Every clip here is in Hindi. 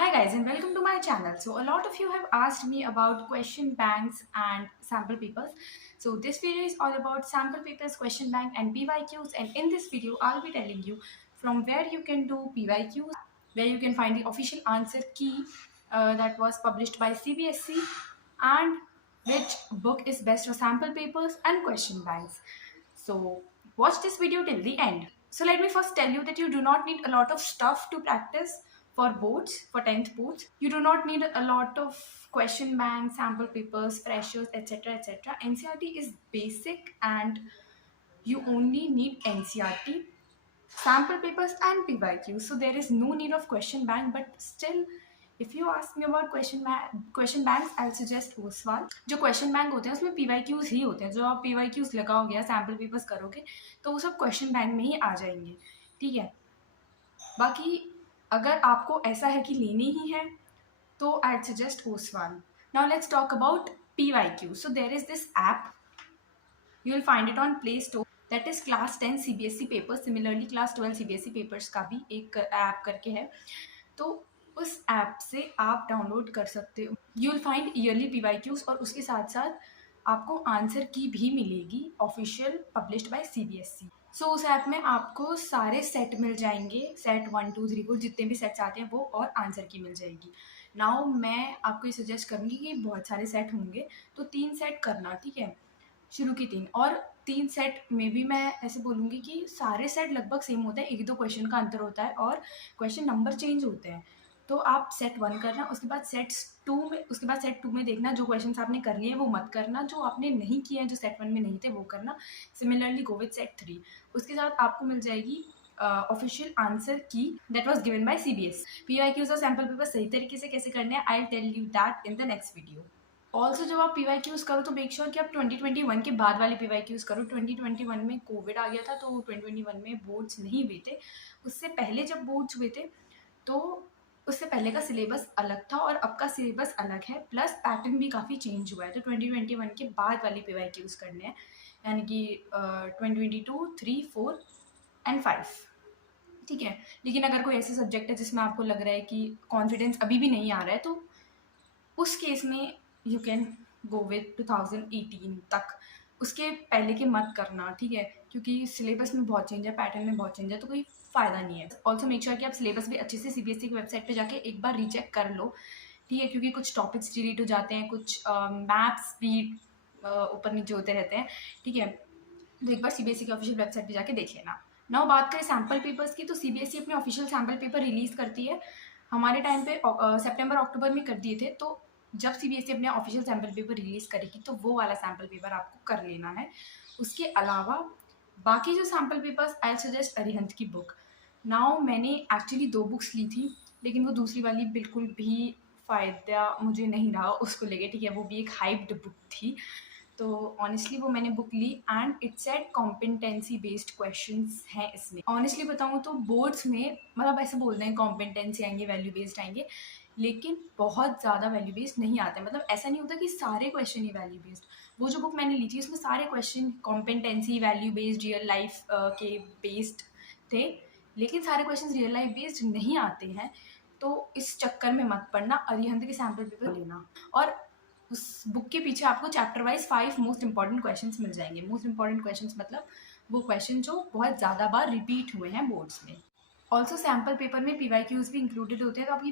Hi guys and welcome to my channel. So a lot of you have asked me about question banks and sample papers. So this video is all about sample papers, question bank and PYQs, and in this video I'll be telling you from where you can do PYQs, where you can find the official answer key that was published by CBSE, and which book is best for sample papers and question banks. So watch this video till the end. So let me first tell you that you do not need a lot of stuff to practice for boards, for 10th boards. You do not need a lot of question banks, sample papers, freshers, etc. etc. NCRT is basic and you only need NCRT, sample papers and PYQ. So there is no need of question bank, but still if you ask me about question banks, I'll suggest Oswal. जो क्वेश्चन बैंक होते हैं उसमें PYQs ही होते हैं. जो आप PYQs लगाओगे या सैम्पल पेपर्स करोगे तो वो सब क्वेश्चन बैंक में ही आ जाएंगे. ठीक है. बाकी अगर आपको ऐसा है कि लेनी ही है तो I'd suggest Oswal. Now let's talk about PYQ. So there is this app. You will find it on Play Store. That is class 10 CBSE papers. Similarly class 12 CBSE papers का भी एक ऐप करके है. तो उस ऐप से आप डाउनलोड कर सकते हो. You will find yearly PYQs और उसके साथ साथ आपको आंसर की भी मिलेगी ऑफिशियल पब्लिश्ड बाय CBSE. सो उस ऐप में आपको सारे सेट मिल जाएंगे. सेट 1 2 3 4 जितने भी सेट्स आते हैं वो और आंसर की मिल जाएगी. नाउ मैं आपको ये सजेस्ट करूँगी कि बहुत सारे सेट होंगे तो 3 सेट करना. ठीक है. शुरू की 3 और 3 सेट में भी मैं ऐसे बोलूँगी कि सारे सेट लगभग सेम होते हैं. 1-2 क्वेश्चन का अंतर होता है और क्वेश्चन नंबर चेंज होते हैं. तो आप सेट 1 करना, उसके बाद सेट 2 में देखना जो क्वेश्चंस आपने कर लिए वो मत करना, जो आपने नहीं किए हैं जो सेट 1 में नहीं थे वो करना. Similarly go with set 3. उसके साथ आपको मिल जाएगी official answer key that was given by CBSE. PYQs और सैम्पल पेपर सही तरीके से कैसे करने हैं I will tell you that in the next video. Also जब आप PYQs करो तो मेक श्योर कि आप 2021 के बाद वाले PYQs करो. 2021 में कोविड आ गया था तो 2021 में बोर्ड्स नहीं हुए थे. उससे पहले जब बोर्ड्स हुए थे तो उससे पहले का सिलेबस अलग था और अब का सिलेबस अलग है, प्लस पैटर्न भी काफ़ी चेंज हुआ है. तो 2021 के बाद वाली PYQs करने हैं, यानी कि 2022, 3, 4 एंड 5. ठीक है. लेकिन अगर कोई ऐसे सब्जेक्ट है जिसमें आपको लग रहा है कि कॉन्फिडेंस अभी भी नहीं आ रहा है तो उस केस में यू कैन गो विद 2018 तक. उसके पहले के मत करना. ठीक है. क्योंकि सिलेबस में बहुत चेंज है, पैटर्न में बहुत चेंज है, तो कोई फ़ायदा नहीं है. ऑल्सो मेक श्योर कि आप सिलेबस भी अच्छे से CBSE की वेबसाइट पे जाके एक बार रीचेक कर लो. ठीक है. क्योंकि कुछ टॉपिक्स डिलीट हो जाते हैं, कुछ मैप्स भी ऊपर नीचे होते रहते हैं. ठीक है. तो एक बार CBSE की ऑफिशियल वेबसाइट पे जाके देख लेना. नाउ बात करें सैम्पल पेपर्स की तो CBSE अपने ऑफिशियल सैम्पल पेपर रिलीज़ करती है. हमारे टाइम पे सितंबर अक्टूबर में कर दिए थे. तो जब CBSE अपने ऑफिशियल सैम्पल पेपर रिलीज़ करेगी तो वो वाला सैम्पल पेपर आपको कर लेना है. उसके अलावा बाकी जो sample papers I suggest Arihant की बुक. नाउ मैंने एक्चुअली 2 बुक्स ली थी लेकिन वो दूसरी वाली बिल्कुल भी फ़ायदा मुझे नहीं रहा उसको लेके. ठीक है. वो भी एक हाइप्ड बुक थी तो ऑनेस्टली वो मैंने बुक ली and it's at competency based questions हैं इसमें. ऑनेस्टली बताऊँ तो बोर्ड्स में मतलब ऐसे बोल रहे हैं कॉम्पिटेंसी आएंगे, वैल्यू बेस्ड आएंगे, लेकिन बहुत ज़्यादा वैल्यू बेस्ड नहीं आते. मतलब ऐसा नहीं होता कि सारे क्वेश्चन ही वैल्यू बेस्ड. वो जो बुक मैंने ली थी उसमें सारे question competency, value based, real life के बेस्ड थे, लेकिन सारे क्वेश्चन रियल लाइफ बेस्ड नहीं आते हैं. तो इस चक्कर में मत पड़ना. अरिहंत के सैम्पल पेपर लेना और उस बुक के पीछे आपको chapter wise 5 most important questions मिल जाएंगे. मोस्ट इंपॉर्टेंट क्वेश्चंस मतलब वो क्वेश्चन जो बहुत ज़्यादा बार रिपीट हुए हैं बोर्ड्स में. ऑल्सो सैम्पल पेपर में PYQs भी इंक्लूडेड होते हैं तो आपकी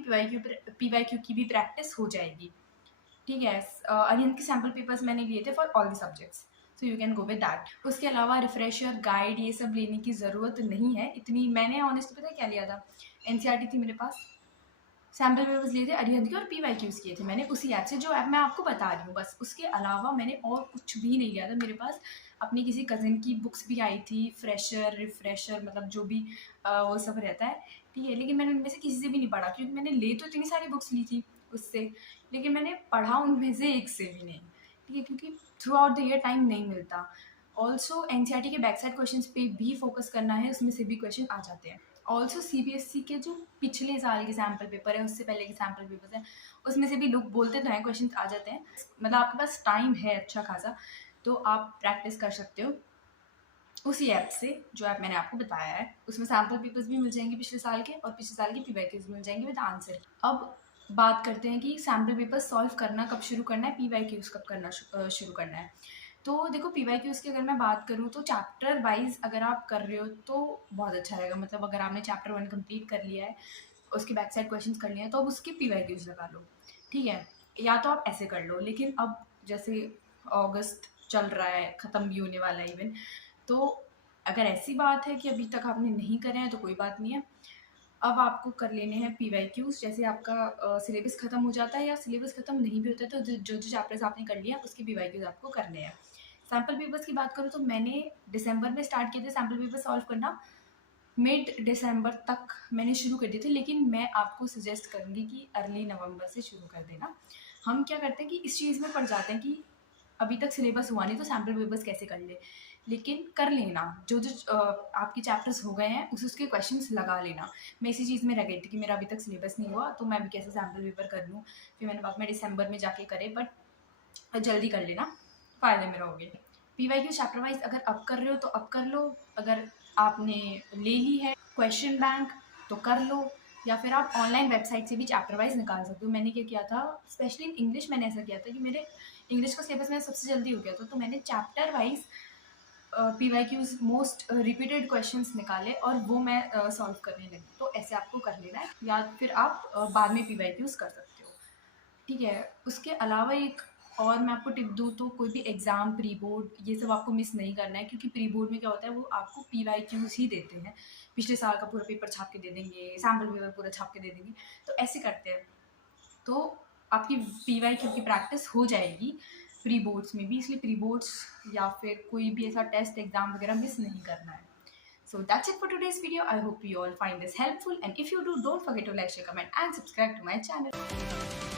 PYQ की भी प्रैक्टिस हो जाएगी. ठीक है. अरिहंत के सैम्पल पेपर्स मैंने लिए थे for all the subjects so you can go with that. उसके अलावा रिफ्रेशर, गाइड ये सब लेने की ज़रूरत नहीं है इतनी. मैंने ऑनेस्टली पता है क्या लिया था, NCRT थी मेरे पास, सैम्पल पेपर्स लिए थे अरिहंत के और PYQs किए थे मैंने उसी ऐप से जो ऐप मैं आपको बता रही हूँ. बस उसके अलावा मैंने और कुछ भी नहीं लिया था. मेरे पास अपनी किसी कज़न की बुक्स भी आई थी, फ्रेशर, रिफ्रेशर, मतलब जो भी वो सब रहता है. ठीक है. लेकिन मैंने उनमें से किसी से भी नहीं पढ़ा क्योंकि मैंने ले तो इतनी सारी बुक्स ली थी उससे, लेकिन मैंने पढ़ा उनमें से एक से भी नहीं. ठीक है. क्योंकि through out the year time नहीं मिलता. ऑल्सो NCRT के बैक साइड क्वेश्चन पे भी फोकस करना है, उसमें से भी क्वेश्चन आ जाते हैं. ऑल्सो CBSE के जो पिछले साल के सैम्पल पेपर है, उससे पहले के सैम्पल पेपर्स हैं, उसमें से भी लोग बोलते तो हैं क्वेश्चन आ जाते हैं. मतलब आपके पास टाइम है अच्छा खासा तो आप प्रैक्टिस कर सकते हो. उसी ऐप से, जो ऐप मैंने आपको बताया है, उसमें सैम्पल पेपर्स भी मिल जाएंगे पिछले साल के, और पिछले साल के पीवाईक्यूज भी मिल जाएंगे विद आंसर। अब बात करते हैं कि सैम्पल पेपर सॉल्व करना कब शुरू करना है, पीवाईक्यूज कब करना शुरू करना है। तो देखो, पीवाईक्यूज की अगर मैं बात करूँ तो चैप्टर वाइज अगर आप कर रहे हो तो बहुत अच्छा रहेगा। मतलब अगर आपने चैप्टर 1 कंप्लीट कर लिया है, उसके बैक साइड क्वेश्चन कर लिए हैं, तो अब उसके पीवाईक्यूज लगा लो, ठीक है। या तो आप ऐसे कर लो, लेकिन अब जैसे अगस्त चल रहा है, ख़त्म भी होने वाला है इवन, तो अगर ऐसी बात है कि अभी तक आपने नहीं करे हैं तो कोई बात नहीं है। अब आपको कर लेने हैं पीवाईक्यूज। जैसे आपका सिलेबस ख़त्म हो जाता है या सिलेबस ख़त्म नहीं भी होता है, तो जो जो चैप्टर्स आपने कर लिया उसके पीवाईक्यूज आपको करने हैं। सैम्पल पेपर्स की बात करूँ तो मैंने दिसंबर में स्टार्ट किए थे सैम्पल पेपर सॉल्व करना, मिड दिसंबर तक मैंने शुरू कर दिए थे, लेकिन मैं आपको सजेस्ट करूँगी कि अर्ली नवंबर से शुरू कर देना। हम क्या करते हैं कि इस चीज़ में पड़ जाते हैं कि अभी तक सिलेबस हुआ नहीं तो सैम्पल पेपर्स कैसे कर ले, लेकिन कर लेना। जो जो आपके चैप्टर्स हो गए हैं उसके क्वेश्चंस लगा लेना। मैं इसी चीज़ में रह गई थी कि मेरा अभी तक सिलेबस नहीं हुआ तो मैं अभी कैसे सैम्पल पेपर कर लूँ। फिर मैंने बात मैं दिसंबर में जाके करे, बट जल्दी कर लेना, फ़ायदे में रहोगे। पीवाईक्यू चैप्टर वाइज अगर अब कर रहे हो तो अब कर लो, अगर आपने ले ली है क्वेश्चन बैंक तो कर लो, या फिर आप ऑनलाइन वेबसाइट से भी चैप्टर वाइज निकाल सकते हो। मैंने क्या किया था, स्पेशली इन इंग्लिश मैंने ऐसा किया था कि मेरे इंग्लिश का सिलेबस मेरा सबसे जल्दी हो गया था, तो मैंने chapter wise PYQs most repeated questions निकाले और वो मैं सॉल्व करने लगी। तो ऐसे आपको कर लेना है, या फिर आप बाद में पीवाईक्यूज कर सकते हो, ठीक है। उसके अलावा एक और मैं आपको टिप दूँ तो कोई भी एग्ज़ाम, प्री बोर्ड, ये सब आपको मिस नहीं करना है, क्योंकि प्री बोर्ड में क्या होता है वो आपको पीवाईक्यूज ही देते हैं। पिछले साल का पूरा पेपर छाप के दे देंगे, सैम्पल पेपर पूरा छाप के दे देंगे, तो ऐसे करते हैं। तो आपकी पीवाईक्यू की प्रैक्टिस हो जाएगी प्री बोर्ड्स में भी, इसलिए प्री बोर्ड्स या फिर कोई भी ऐसा टेस्ट एग्जाम वगैरह मिस नहीं करना है। So that's it for today's video. I hope you all find this helpful, and if you do, don't forget to like, share, comment and subscribe to my channel.